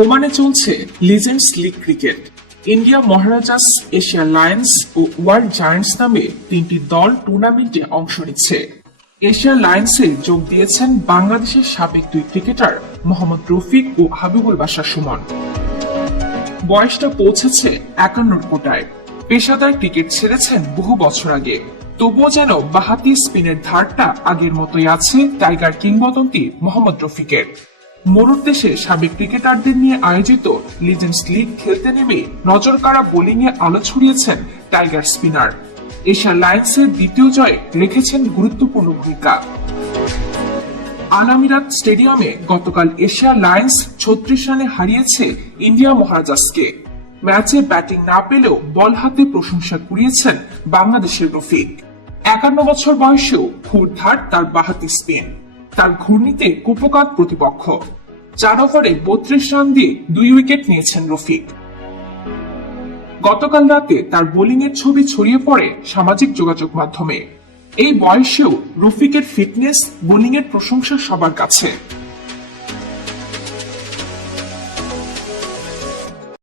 ওমানে চলছে legends league cricket India Maharajas Asia Lions ও world giants নামে তিনটি দল টুর্নামেন্টে অংশ নিচ্ছে। এশিয়া লায়ন্সে যোগ দিয়েছেন বাংলাদেশের সাবেক দুই ক্রিকেটার মোহাম্মদ রফিক ও হাবিবুল বাশার সুমন। বয়সটা পৌঁছেছে একান্নর কোটায়। পেশাদার ক্রিকেট ছেড়েছেন বহু বছর আগে। তবুও যেন বাহাতি স্পিনের ধারটা আগের মতোই আছে টাইগার কিংবদন্তি মোহাম্মদ রফিকের। মরুর দেশে সাবেক ক্রিকেটারদের নিয়ে আয়োজিত লিজেন্ডস লিগ খেলতে নেমে নজর কাড়া বোলিং এ আলো ছড়িয়েছেন টাইগার স্পিনার এশিয়া লায়ন্সের দ্বিতীয় জয়ে রেখেছেন গুরুত্বপূর্ণ ভূমিকা। আলামিরাত স্টেডিয়ামে গতকাল এশিয়া লায়ন্স ছত্রিশ রানে হারিয়েছে ইন্ডিয়া মহারাজাসকে। ম্যাচে ব্যাটিং না পেলেও বল হাতে প্রশংসা কুড়িয়েছেন বাংলাদেশের রফিক। একান্ন বছর বয়সেও ঘুরধার তার বাহাতি স্পিন। তার ঘূর্ণিতে কুপকাত প্রতিপক্ষ। চার ওভারে বত্রিশ রান দিয়ে দুই উইকেট নিয়েছেন রফিক। গতকাল রাতে তার বোলিং এর ছবি ছড়িয়ে পড়ে সামাজিক যোগাযোগ মাধ্যমে। এই বয়সেও রফিকের ফিটনেস বোলিং এর প্রশংসা সবার কাছে।